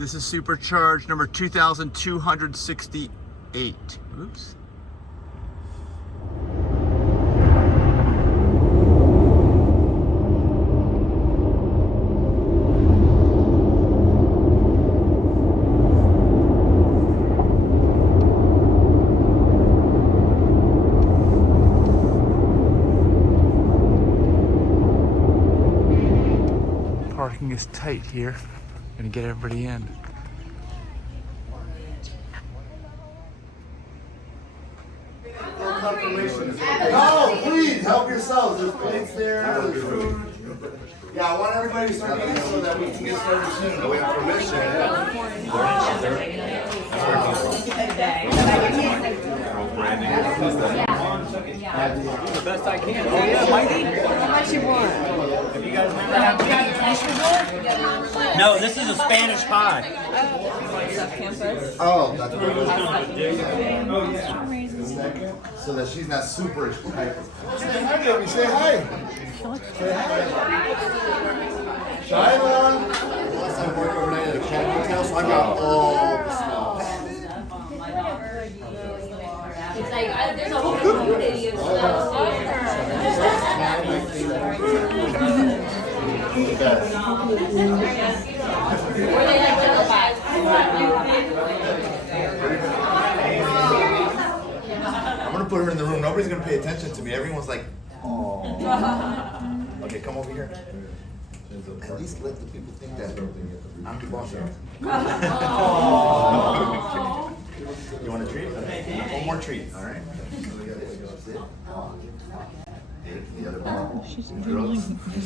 This is supercharged number 2268. Oops. Parking is tight here. Gonna get everybody in. No, please help yourselves. There's plates there. There's food. Yeah, I want everybody to start eating so that we can get started soon. We have permission. The best I can. Oh yeah, Mikey? How much you want? Have you guys never had fish before? No, this is a Spanish pie. Oh, that's what second, so that she's not super excited. Say hi, baby. Say hi. Say hi. Shyla. Last time I worked overnight at a cat hotel, so I got all the smells. It's like, there's a whole community of stuff. The best. Or they like yellow bags. I'm gonna put her in the room. Nobody's gonna pay attention to me. Everyone's like, oh. Okay, come over here. At least let the people think that I'm the boss. You want a treat? One more treat, all right? The other one. She's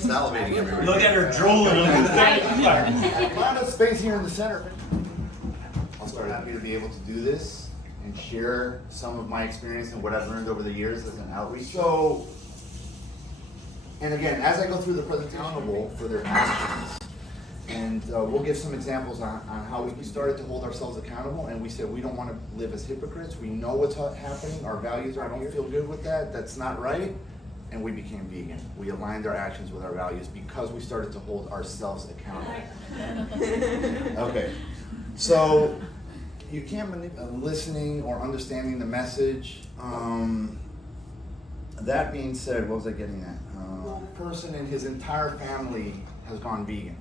salivating everywhere. Look at her drooling. A lot of space here in the center. I'll start happy to be able to do this and share some of my experience and what I've learned over the years as an outreach. So, and again, as I go through the presentation, accountable for their actions. And we'll give some examples on how we started to hold ourselves accountable, and we said we don't want to live as hypocrites. We know what's happening. Our values are, I don't feel good with that. That's not right. And we became vegan. We aligned our actions with our values because we started to hold ourselves accountable. Okay, so you can't manipulate listening or understanding the message. That being said, what was I getting at? Person and his entire family has gone vegan.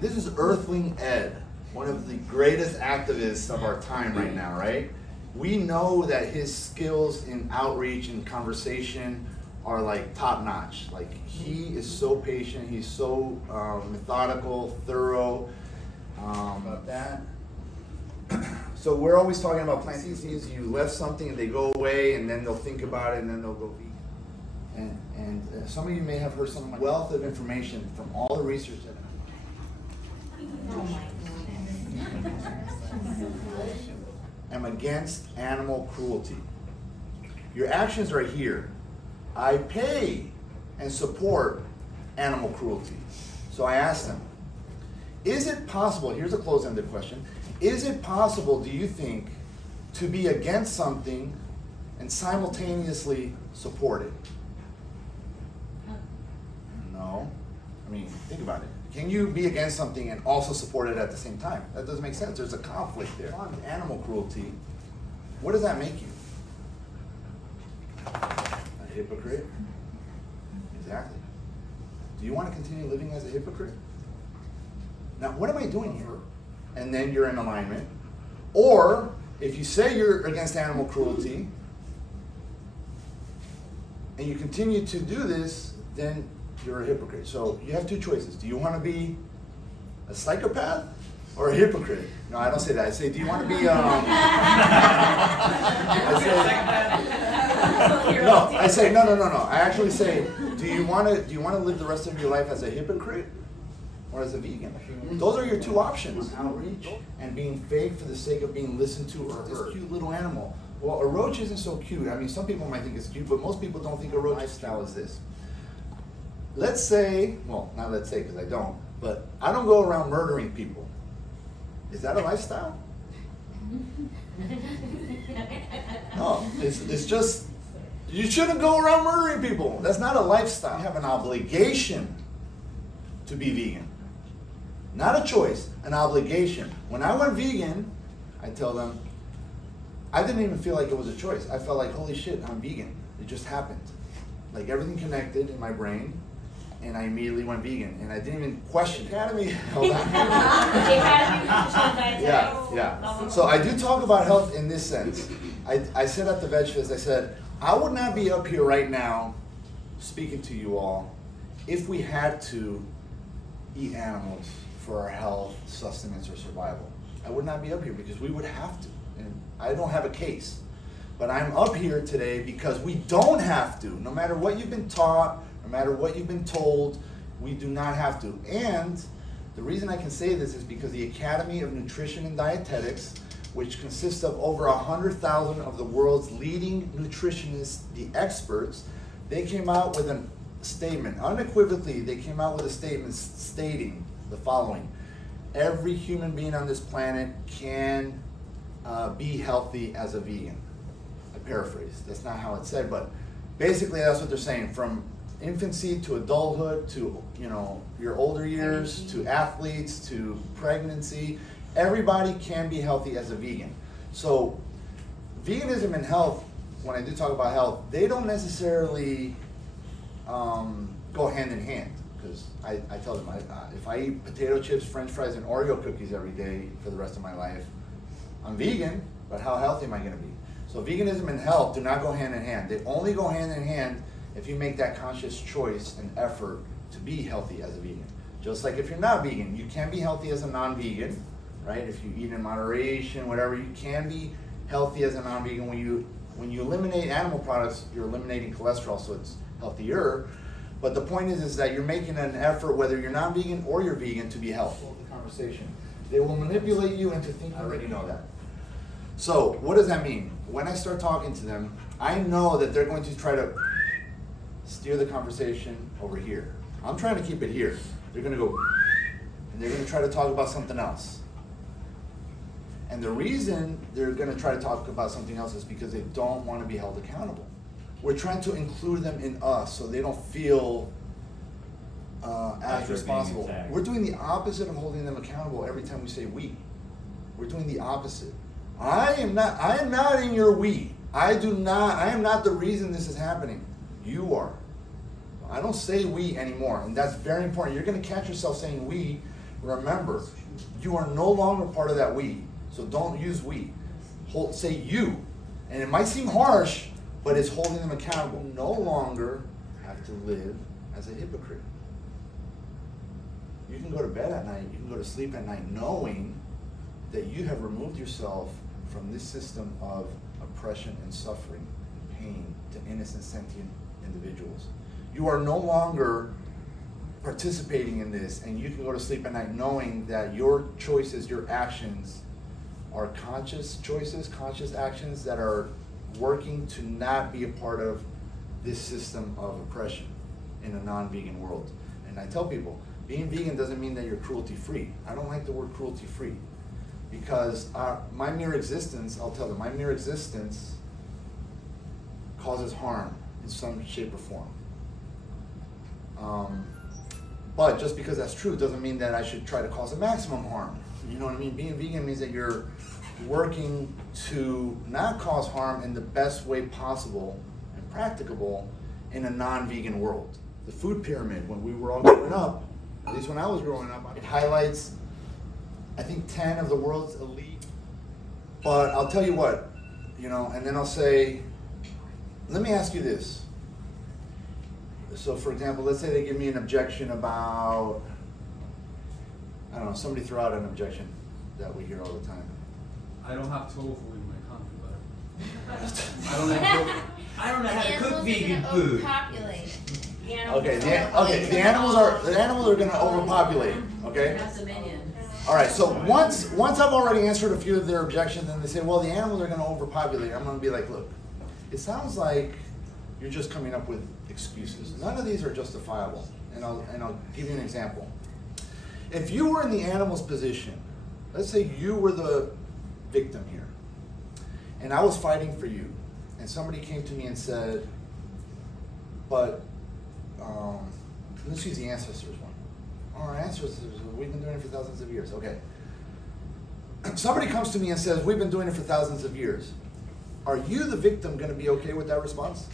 This is Earthling Ed, one of the greatest activists of our time right now, right? We know that his skills in outreach and conversation are like top notch. Like, he is so patient, he's so methodical, thorough about that. So we're always talking about plant seeds. You left something and they go away, and then they'll think about it, and then they'll go vegan. And some of you may have heard some of my wealth of information from all the research that I'm against animal cruelty. Your actions are here. I pay and support animal cruelty. So I asked them, is it possible, here's a close-ended question, is it possible, do you think, to be against something and simultaneously support it? No. I mean, think about it. Can you be against something and also support it at the same time? That doesn't make sense. There's a conflict there. Animal cruelty, what does that make you? A hypocrite? Exactly. Do you want to continue living as a hypocrite? Now, what am I doing here? And then you're in alignment. Or, if you say you're against animal cruelty, and you continue to do this, then you're a hypocrite. So you have two choices. Do you want to be a psychopath or a hypocrite? No, I don't say that. I say, do you want to be I say no. I actually say, do you want to live the rest of your life as a hypocrite or as a vegan? Those are your two options. Outreach and being fake for the sake of being listened to or this cute little animal. Well, a roach isn't so cute. I mean, some people might think it's cute, but most people don't think a roach lifestyle is this. Let's say, well, not let's say because I don't, but I don't go around murdering people. Is that a lifestyle? No, it's just, you shouldn't go around murdering people. That's not a lifestyle. You have an obligation to be vegan. Not a choice, an obligation. When I went vegan, I tell them, I didn't even feel like it was a choice. I felt like, holy shit, I'm vegan. It just happened. Like everything connected in my brain, and I immediately went vegan. And I didn't even question it. Academy. Yeah. So I do talk about health in this sense. I said at the Veg Fest, I said, I would not be up here right now speaking to you all if we had to eat animals for our health, sustenance, or survival. I would not be up here because we would have to. And I don't have a case. But I'm up here today because we don't have to. No matter what you've been taught, no matter what you've been told, we do not have to. And the reason I can say this is because the Academy of Nutrition and Dietetics, which consists of over 100,000 of the world's leading nutritionists, the experts, they came out with a statement. Unequivocally, they came out with a statement stating the following: every human being on this planet can be healthy as a vegan. I paraphrase. That's not how it's said, but basically that's what they're saying. From infancy to adulthood to your older years to athletes to pregnancy, everybody can be healthy as a vegan. So veganism and health, when I do talk about health, they don't necessarily go hand in hand. Because I tell them, if I eat potato chips, French fries, and Oreo cookies every day for the rest of my life, I'm vegan, but how healthy am I going to be? So veganism and health do not go hand in hand. They only go hand in hand if you make that conscious choice and effort to be healthy as a vegan. Just like if you're not vegan, you can be healthy as a non-vegan, right? If you eat in moderation, whatever, you can be healthy as a non-vegan. When you eliminate animal products, you're eliminating cholesterol, so it's healthier. But the point is that you're making an effort, whether you're non-vegan or you're vegan, to be healthy. The conversation. They will manipulate you into thinking. I already know that. So what does that mean? When I start talking to them, I know that they're going to try to steer the conversation over here. I'm trying to keep it here. They're going to go, and they're going to try to talk about something else. And the reason they're going to try to talk about something else is because they don't want to be held accountable. We're trying to include them in us so they don't feel as responsible. We're doing the opposite of holding them accountable every time we say we. We're doing the opposite. I am not in your we. I am not the reason this is happening. You are. I don't say we anymore, and that's very important. You're going to catch yourself saying we. Remember, you are no longer part of that we. So don't use we. Say you. And it might seem harsh, but it's holding them accountable. No longer have to live as a hypocrite. You can go to bed at night, you can go to sleep at night knowing that you have removed yourself from this system of oppression and suffering and pain to innocent sentient individuals. You are no longer participating in this, and you can go to sleep at night knowing that your choices, your actions are conscious choices, conscious actions that are working to not be a part of this system of oppression in a non-vegan world. And I tell people, being vegan doesn't mean that you're cruelty-free. I don't like the word cruelty-free because my mere existence, I'll tell them, my mere existence causes harm in some shape or form. But just because that's true doesn't mean that I should try to cause a maximum harm. You know what I mean? Being vegan means that you're working to not cause harm in the best way possible and practicable in a non-vegan world. The food pyramid, when we were all growing up, at least when I was growing up, it highlights, I think, 10 of the world's elite. But I'll tell you what, and then I'll say, let me ask you this. So for example, let's say they give me an objection about, I don't know, somebody throw out an objection that we hear all the time. I don't have tofu in my country, but I don't know how to cook vegan food. Okay, the animals are going to overpopulate. Okay. All right. So once I've already answered a few of their objections, and they say, well, the animals are going to overpopulate, I'm going to be like, look, it sounds like you're just coming up with excuses. None of these are justifiable, and I'll give you an example. If you were in the animal's position, let's say you were the victim here, and I was fighting for you, and somebody came to me and said, but let's use the ancestors one. Our ancestors we've been doing it for thousands of years. Okay. Somebody comes to me and says, we've been doing it for thousands of years. Are you, the victim, going to be okay with that response?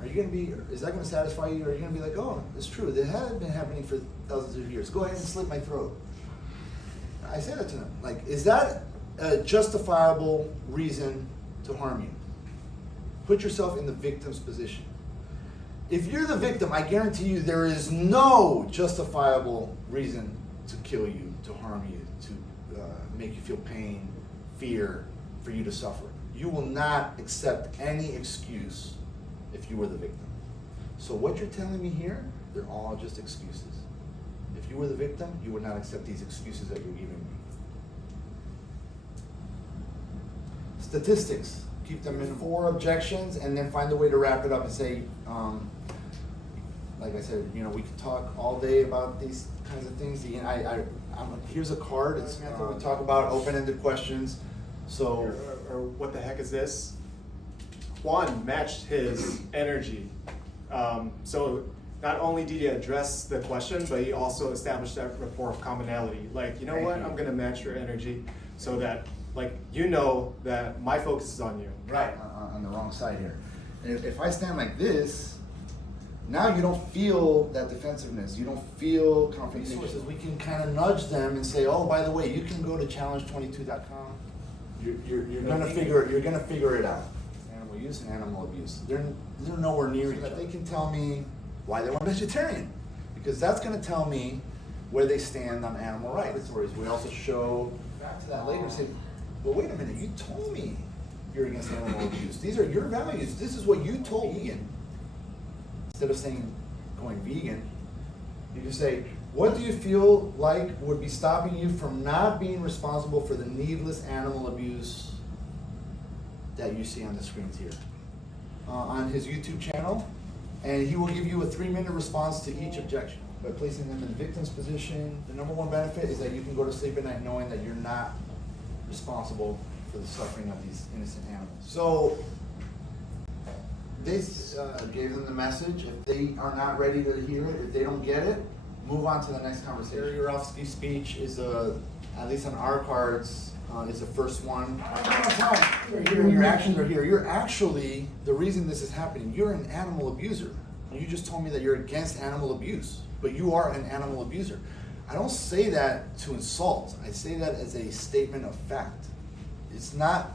Are you going to be, is that going to satisfy you? Or are you going to be like, oh, it's true, it has been happening for thousands of years. Go ahead and slit my throat. I say that to them. Like, is that a justifiable reason to harm you? Put yourself in the victim's position. If you're the victim, I guarantee you there is no justifiable reason to kill you, to harm you, to make you feel pain, fear, for you to suffer. You will not accept any excuse if you were the victim. So what you're telling me here, they're all just excuses. If you were the victim, you would not accept these excuses that you're giving me. Statistics, keep them in 4 objections, and then find a way to wrap it up and say, like I said, you know, we could talk all day about these kinds of things. Here's a card. It's we talk about open-ended questions. So, or what the heck is this? Juan matched his energy. So not only did he address the question, but he also established that rapport of commonality. Like, you know what? I'm gonna match your energy so that, like, you know that my focus is on you. right, on the wrong side here. And if I stand like this, now you don't feel that defensiveness. You don't feel confrontation. We can kind of nudge them and say, oh, by the way, you can go to challenge22.com. You're gonna figure it out. Animal use and animal abuse. They're nowhere near each other. They can tell me why they want vegetarian, because that's gonna tell me where they stand on animal rights. We also show back to that later and say, well, wait a minute, you told me you're against animal abuse. These are your values. This is what you told vegan. Instead of saying going vegan, you can say, what do you feel like would be stopping you from not being responsible for the needless animal abuse that you see on the screens here? On his YouTube channel, and he will give you a 3-minute response to each objection. By placing them in the victim's position, the number 1 benefit is that you can go to sleep at night knowing that you're not responsible for the suffering of these innocent animals. So they gave them the message. If they are not ready to hear it, if they don't get it, move on to the next conversation. Yurovsky's speech is, at least on our cards, is the first one. Your actions are here. You're actually, the reason this is happening, you're an animal abuser. You just told me that you're against animal abuse, but you are an animal abuser. I don't say that to insult. I say that as a statement of fact. It's not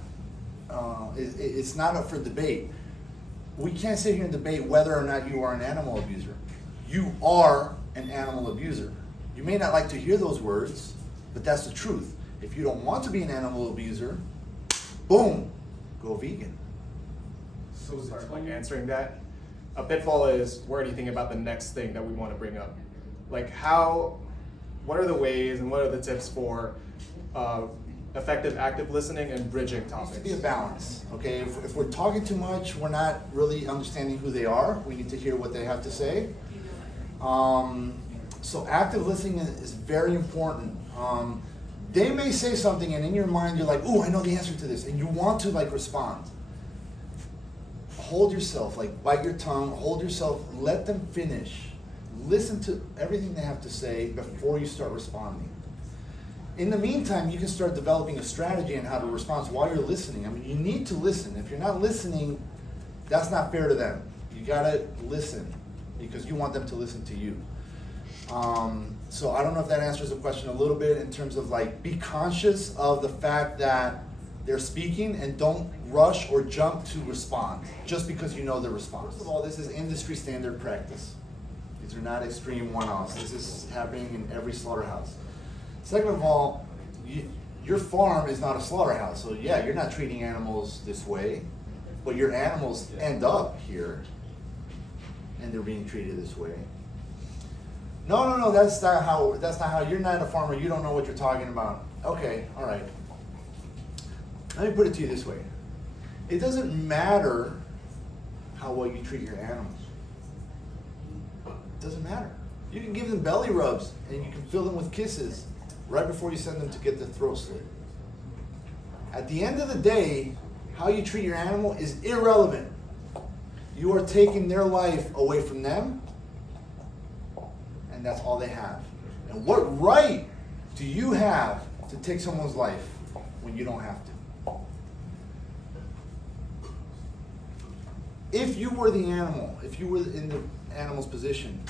up for debate. We can't sit here and debate whether or not you are an animal abuser. You are an animal abuser. You may not like to hear those words, but that's the truth. If you don't want to be an animal abuser, boom, go vegan. So sorry, like answering that. A pitfall is, where do you think about the next thing that we want to bring up? Like what are the ways and what are the tips for effective active listening and bridging topics? It needs to be a balance, okay? If we're talking too much, we're not really understanding who they are. We need to hear what they have to say. So active listening is very important. They may say something and in your mind you're like, oh, I know the answer to this, and you want to like respond. Hold yourself, like bite your tongue, hold yourself, let them finish. Listen to everything they have to say before you start responding. In the meantime, you can start developing a strategy on how to respond while you're listening. I mean, you need to listen. If you're not listening, that's not fair to them. You gotta listen because you want them to listen to you. So I don't know if that answers the question a little bit in terms of like, be conscious of the fact that they're speaking and don't rush or jump to respond just because you know the response. First of all, this is industry standard practice. These are not extreme one-offs. This is happening in every slaughterhouse. Second of all, your farm is not a slaughterhouse. So yeah, you're not treating animals this way, but your animals end up here and they're being treated this way. No, that's not how, you're not a farmer, you don't know what you're talking about. Okay, all right. Let me put it to you this way. It doesn't matter how well you treat your animals. It doesn't matter. You can give them belly rubs and you can fill them with kisses right before you send them to get their throat slit. At the end of the day, how you treat your animal is irrelevant. You are taking their life away from them, and that's all they have. And what right do you have to take someone's life when you don't have to? If you were the animal, if you were in the animal's position,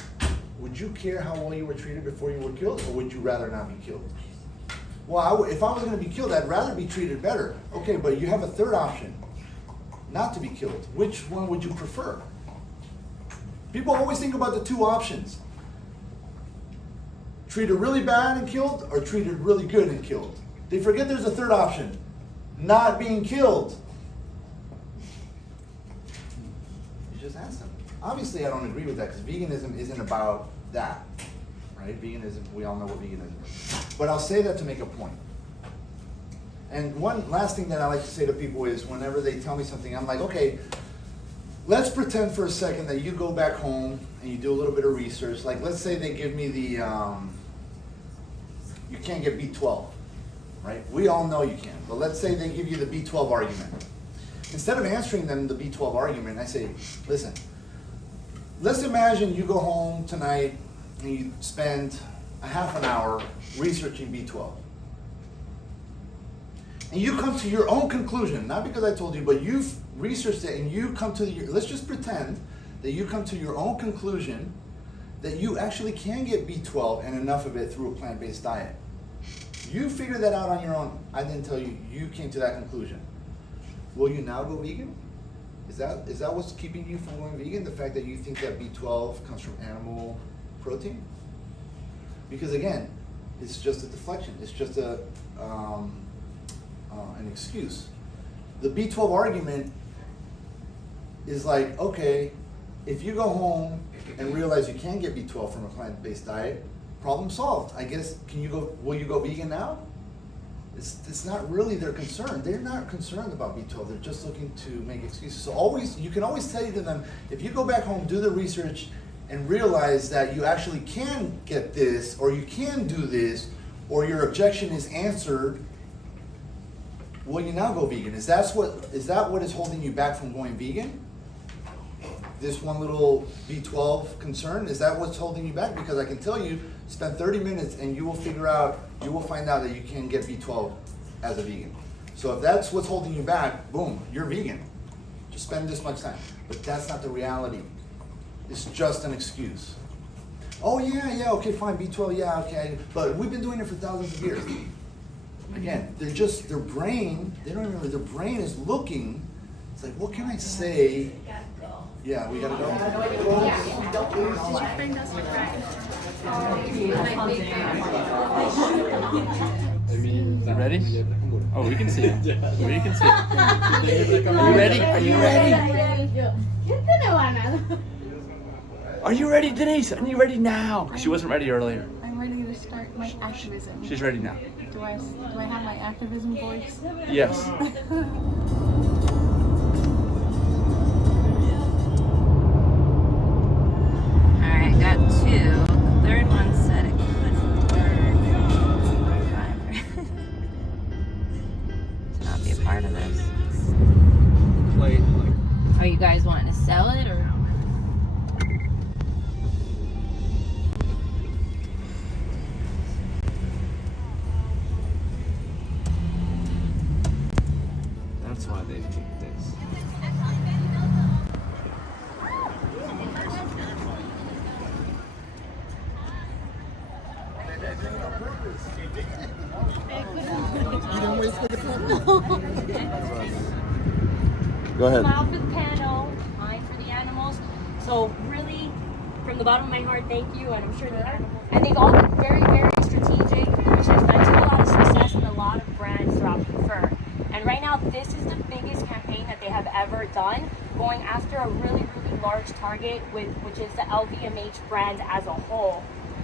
would you care how well you were treated before you were killed, or would you rather not be killed? Well, if I was going to be killed, I'd rather be treated better. Okay, but you have a third option, not to be killed. Which one would you prefer? People always think about the two options. Treated really bad and killed, or treated really good and killed. They forget there's a third option, not being killed. You just ask them. Obviously, I don't agree with that, because veganism isn't about that, right? Veganism, we all know what veganism is. But I'll say that to make a point. And one last thing that I like to say to people is, whenever they tell me something, I'm like, okay, let's pretend for a second that you go back home and you do a little bit of research. Like, let's say they give me the, you can't get B12, right? We all know you can, but let's say they give you the B12 argument. Instead of answering them the B12 argument, I say, listen, let's imagine you go home tonight and you spend a half an hour researching B12. And you come to your own conclusion, not because I told you, but you've researched it and you come to let's just pretend that you come to your own conclusion that you actually can get B12 and enough of it through a plant-based diet. You figured that out on your own. I didn't tell you, you came to that conclusion. Will you now go vegan? Is that what's keeping you from going vegan? The fact that you think that B12 comes from animal protein? Because again, it's just a deflection. It's just an excuse. The B12 argument is like, okay, if you go home and realize you can get B12 from a plant-based diet, problem solved. I guess, will you go vegan now? It's not really their concern. They're not concerned about B12. They're just looking to make excuses. So you can always tell to them, if you go back home, do the research, and realize that you actually can get this, or you can do this, or your objection is answered, will you now go vegan? Is that what is holding you back from going vegan? This one little B12 concern, is that what's holding you back? Because I can tell you, spend 30 minutes and you will find out that you can get B12 as a vegan. So if that's what's holding you back, boom, you're vegan. Just spend this much time. But that's not the reality. It's just an excuse. Oh yeah, okay, fine, B12, yeah, okay. But we've been doing it for thousands of years. Again, their brain is looking, it's like, what can I say? Yeah, we gotta go. You ready? Oh, we can see it. We can see it. Are you ready? Are you ready? Are you ready, Denise? Are you ready now? She wasn't ready earlier. I'm ready to start my activism. She's ready now. Do I have my activism voice? Yes. Alright, got two. The third one said it couldn't work. To not be a part of this. Plate, Are you guys wanting to sell it or? That's why they picked this. Go ahead. Smile for the panel, mind for the animals. So really, from the bottom of my heart, thank you, and I'm sure that and they've all been very, very strategic, which has led to a lot of success and a lot of brands dropping fur. And right now, this is the biggest campaign that they have ever done, going after a really, really large target, which is the LVMH brand as a whole.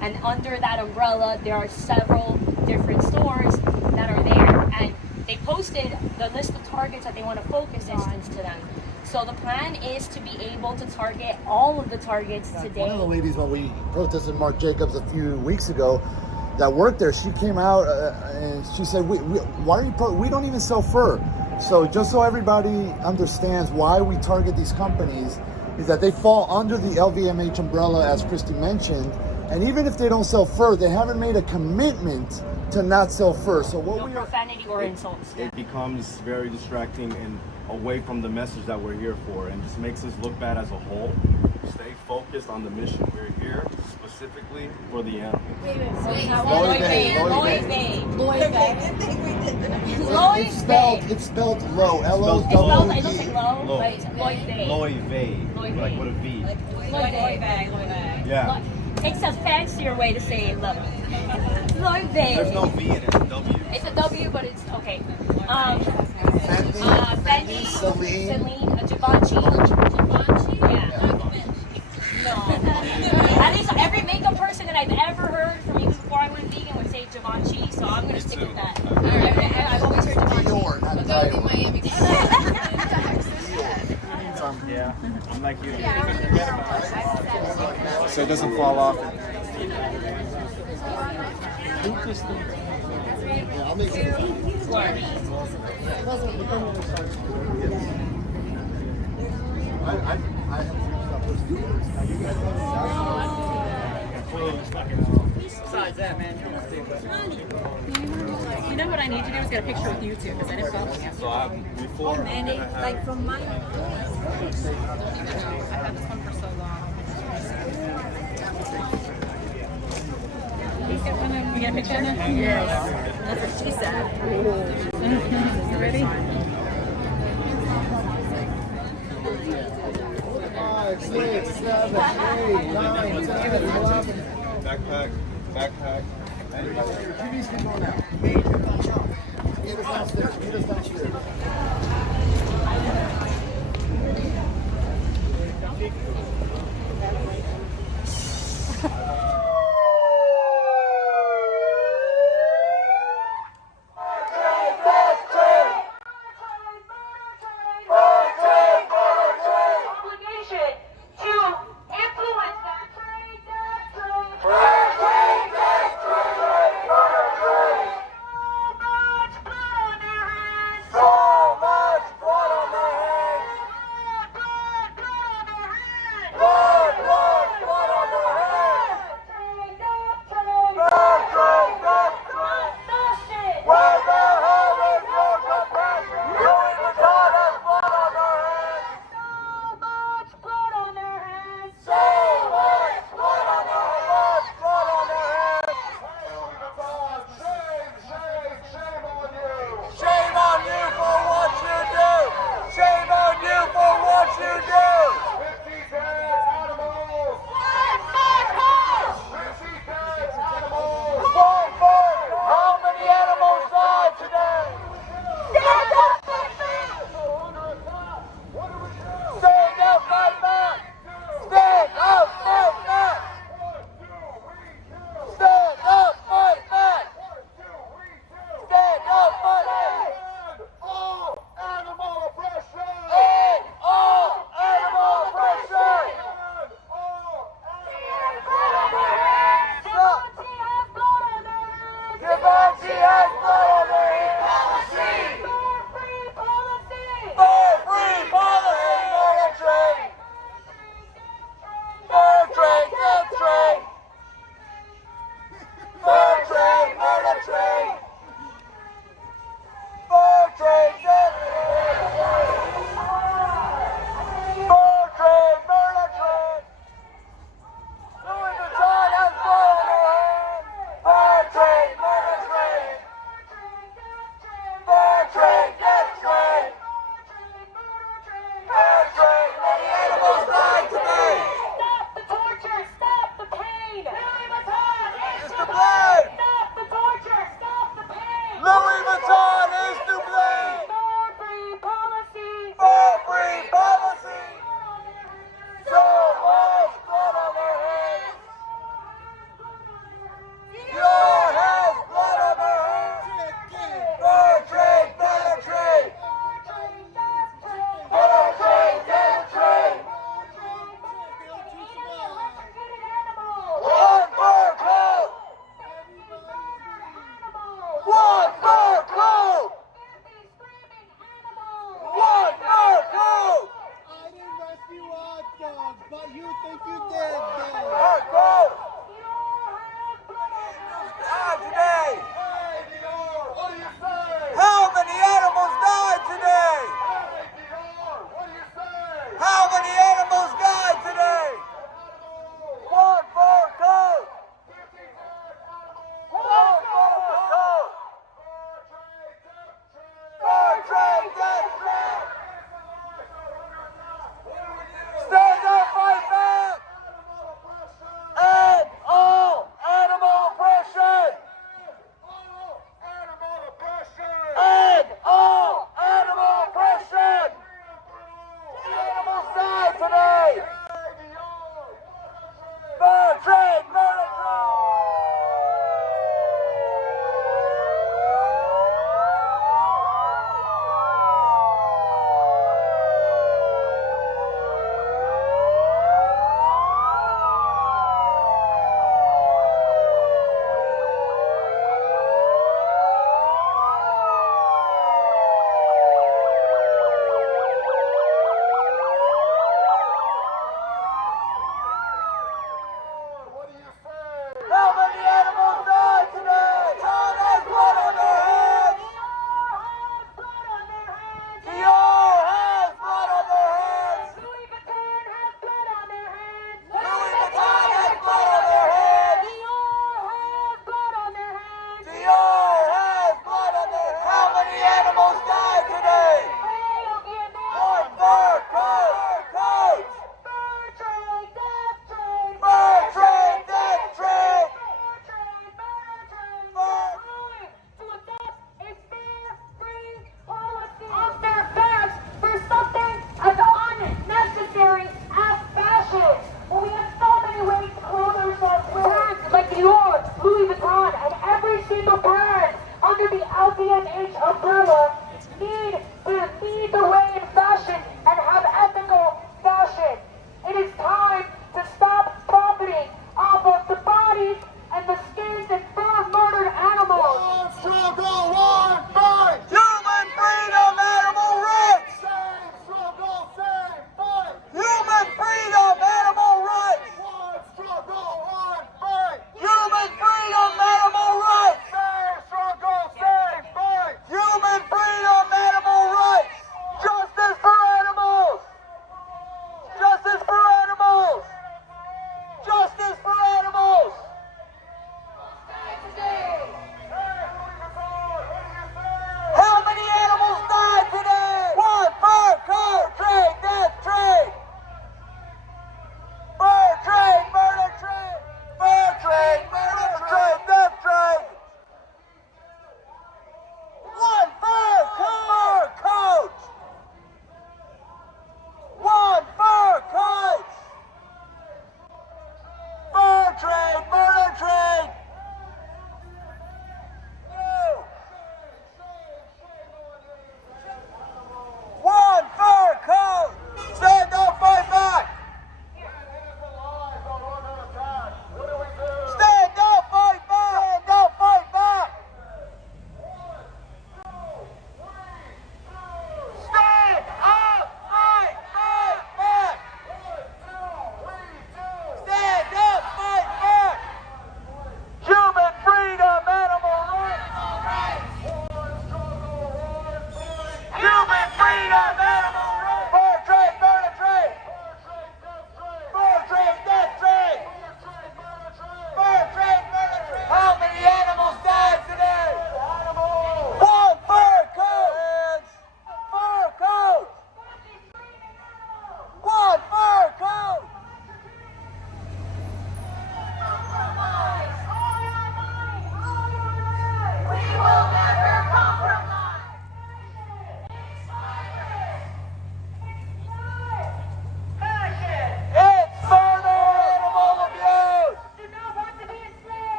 And under that umbrella, there are several different stores that are there. And they posted the list of targets that they want to focus instance to them. So the plan is to be able to target all of the targets today. One of the ladies, when we protested Mark Jacobs a few weeks ago, that worked there, she came out and she said, "Why are you? We don't even sell fur." So just so everybody understands why we target these companies, is that they fall under the LVMH umbrella, as Christy mentioned. And even if they don't sell fur, they haven't made a commitment to not sell fur. So what No we are, profanity or insults. It becomes very distracting and away from the message that we're here for, and just makes us look bad as a whole. Stay focused on the mission. We're here specifically for the animals. it's spelled low, L-O-W-E. It looks like low, but it's Loy Vey. Like with a V. Yeah. It's a fancier way to say love. There's no V in it. It's a W. It's a W, but it's okay. Fendi, Celine, Givenchy. Yeah. No. At least every makeup person that I've ever heard from even before I went vegan would say Givenchy, so I'm gonna stick with that. I've always heard Givenchy. Yeah. I'm like you. So it doesn't fall off. I'll make it. Besides that, man, you know what I need to do is get a picture with you too, because I didn't follow you. So before. Like from my. I've had this one for so long. You get a picture? Yes. That's what she said. You ready? 5, 6, 7, 8, 9, 10, 11. Backpack. TV's can go now. Meet us downstairs. So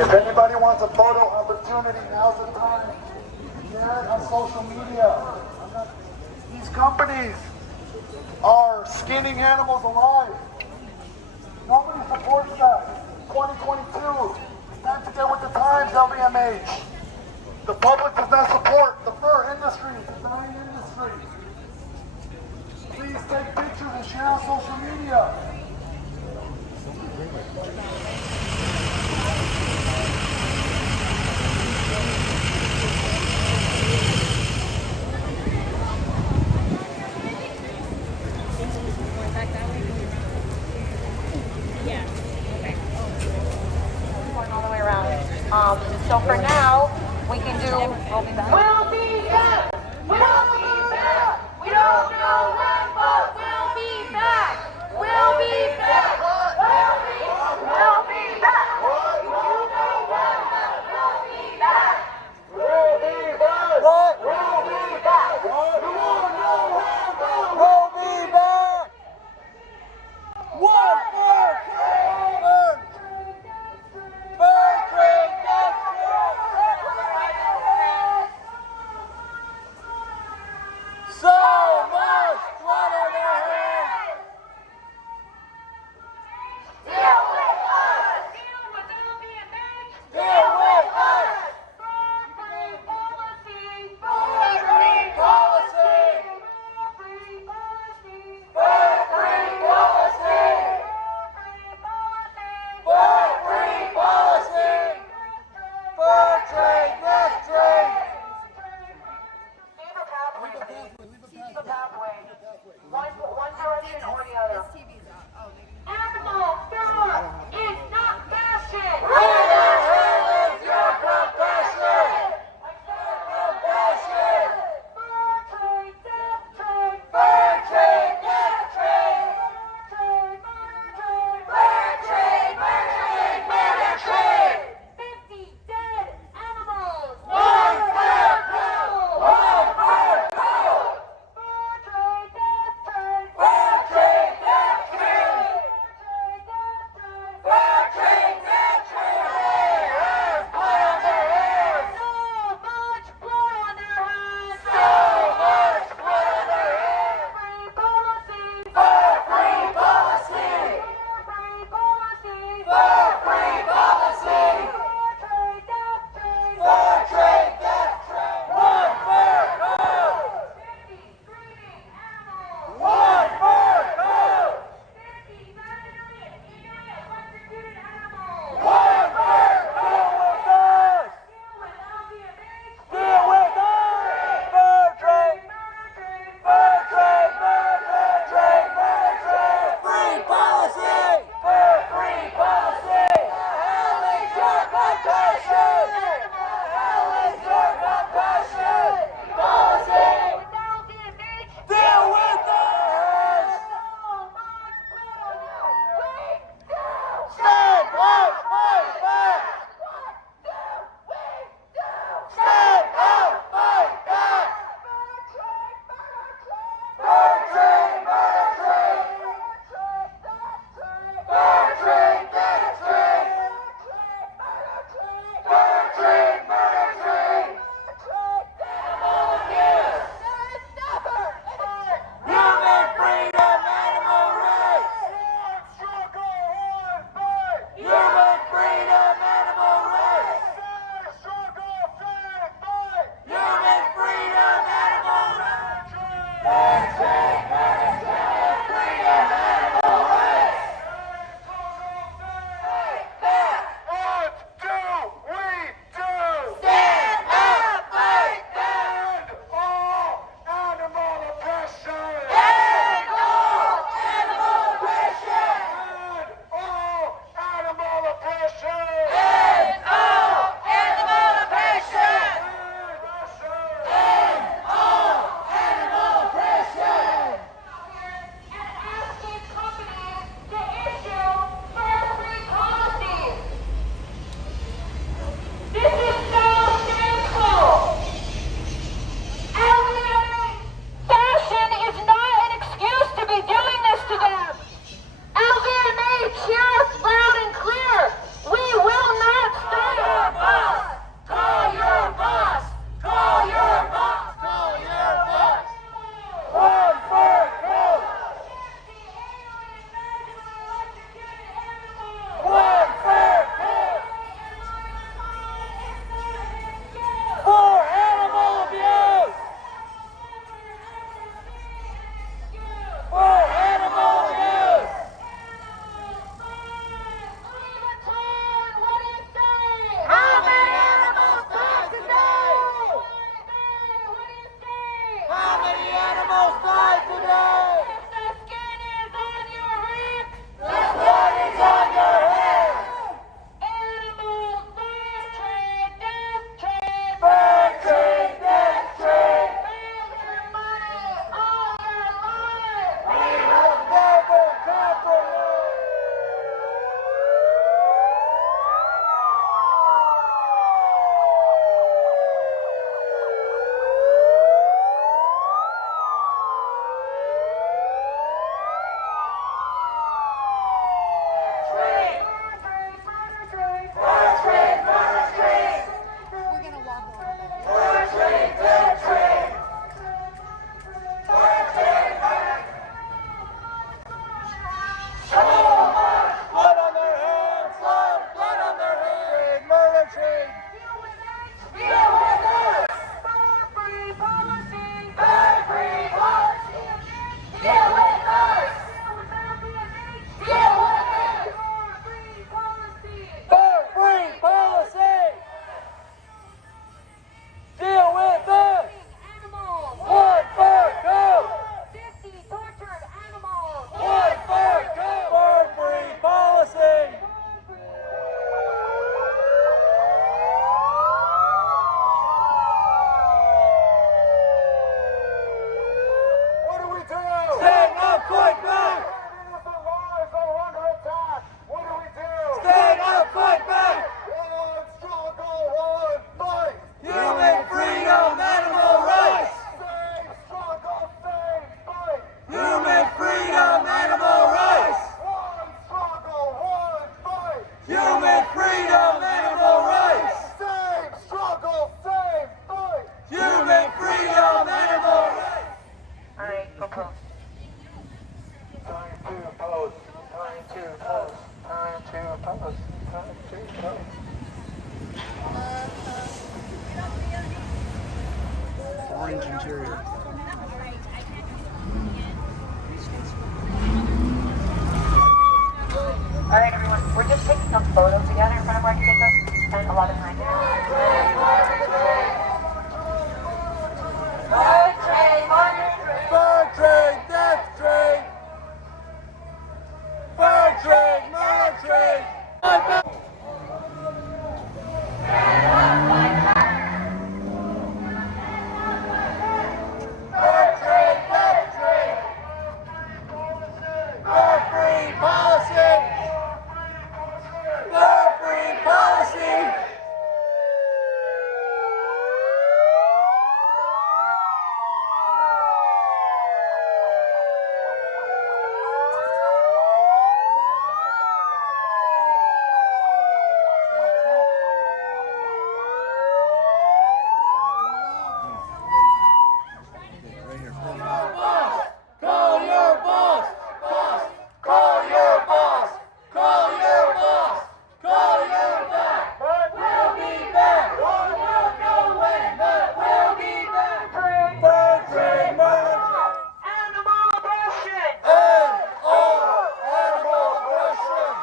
If anybody wants a photo opportunity, now's the time. Share it on social media. These companies are skinning animals alive. Nobody supports that. 2022. It's time to get with the times, LVMH. The public does not support the fur industry, the dyeing industry. Please take pictures and share on social media. All the way around. So for now, we can do. We'll be back. We'll be back. We'll be back. to pose. Time to pose. Time to pose. Orange interior. All right, everyone. We're just taking some photos together in front of Architects. We spent a lot of time there. Bird train, death train. Bird train, murder train. Bird train, death train. Bird free policy. Bird free policy. Call your boss! Boss! Call your boss! Call your boss! Call your back! But we'll be back! Won't look away, but we'll be back! Bird train, murder train! Animal aggression! End all animal aggression!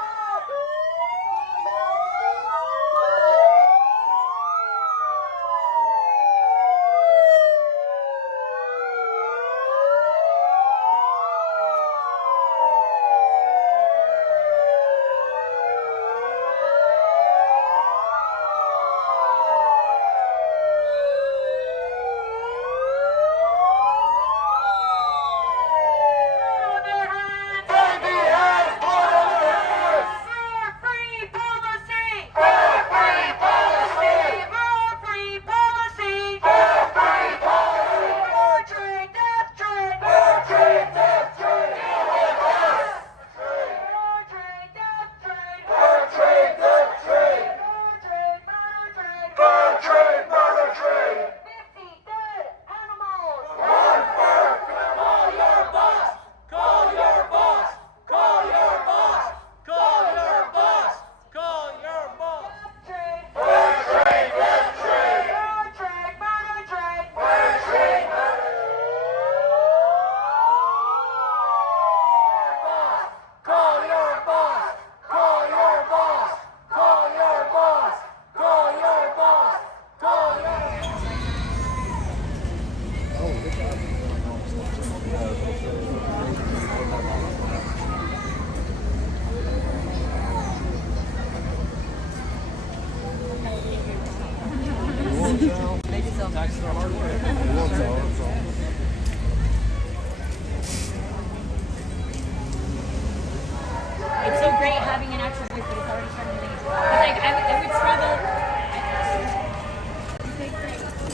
It's so great having an actual voice, but it's already starting to leave. It's like I would struggle.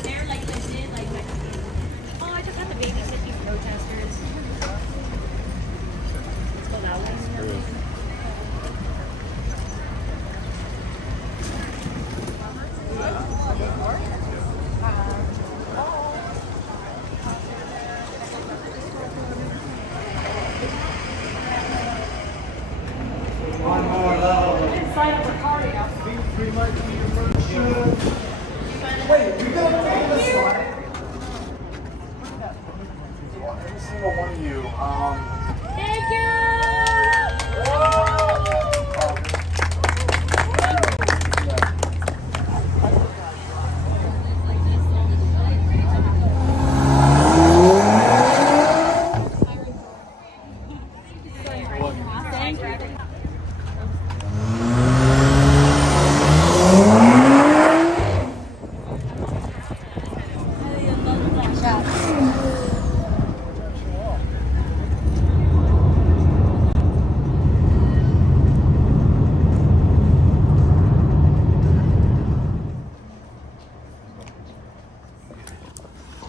They're like legit, like oh, I just have to babysit these protesters. Let's go that way. One more level. I didn't sign up for cardio. Pretty much your first. Wait, we gotta take this slide. Every single one of you. Thank you.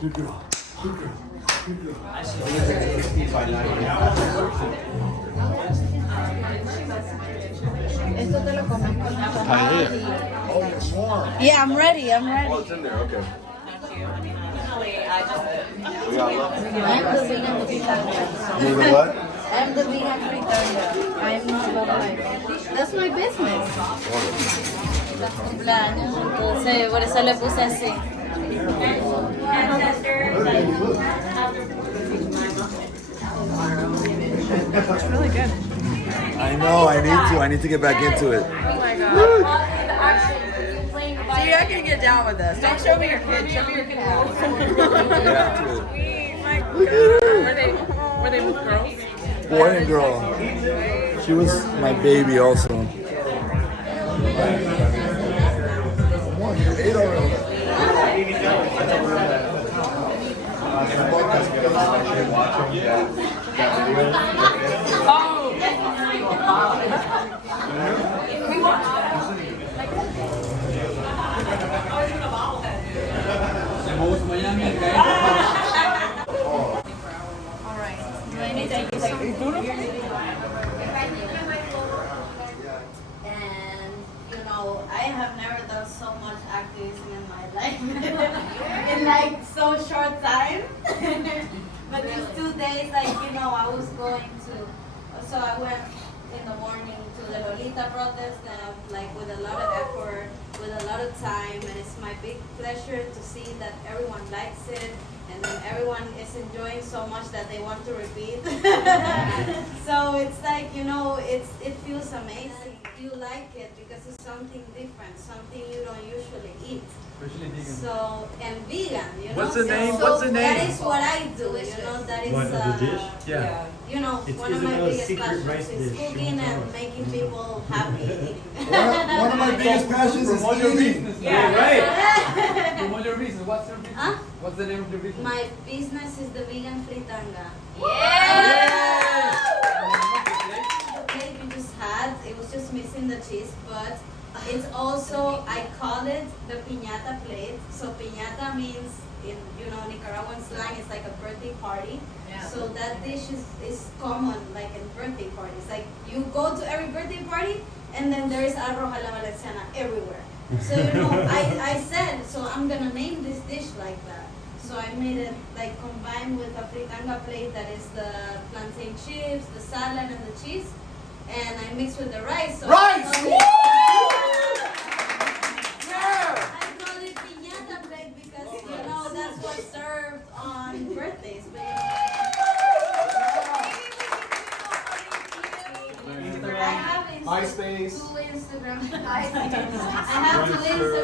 Good girl. Good girl. Good girl. Yeah, I'm ready. I'm ready. Oh, it's in there. Okay. I'm cooking in the You the what? I'm the vegan fritanga. That's my business. Cumpleaños, entonces por eso le puse así. It's really good. I know, I need to get back into it. Oh my god. So you're not gonna get down with us. Don't show me your kid. Show me your kid out. My God. Were they with girls? Boy and girl. She was my baby also. And you know, I have never done so much activism in my life in like so short time. But these 2 days, like you know, I was going to. So I went in the morning to the Lolita protest, and like with a lot of effort, with a lot of time, and it's my big pleasure to see that everyone likes it. And then everyone is enjoying so much that they want to repeat. So it's like, you know, it feels amazing. You like it because it's something different, something you don't usually eat. Especially vegan. So, and vegan, you know. What's the name? So What's the name? that is what I do, you know, that is, the dish? Yeah. you know, one of my biggest passions is cooking and making people happy eating. One of my biggest passions is eating. Yeah, right. Promote your business. What's your business? Huh? What's the name of your business? My business is the vegan fritanga. Yeah! The plate we just had, it was just missing the cheese, but it's also, I call it the Pinata Plate. So Pinata means, in Nicaraguan slang, it's like a birthday party. Yeah. So that dish is common, like in birthday parties. Like you go to every birthday party, and then there is arroz a la valenciana everywhere. So I said, so I'm gonna name this dish like that. So I made it like combined with a fritanga plate that is the plantain chips, the salad, and the cheese, and I mixed with the rice. So Rice! I call it Pinata Plate because that's what's served on birthdays. I have MySpace. two Instagram. I have two Instagram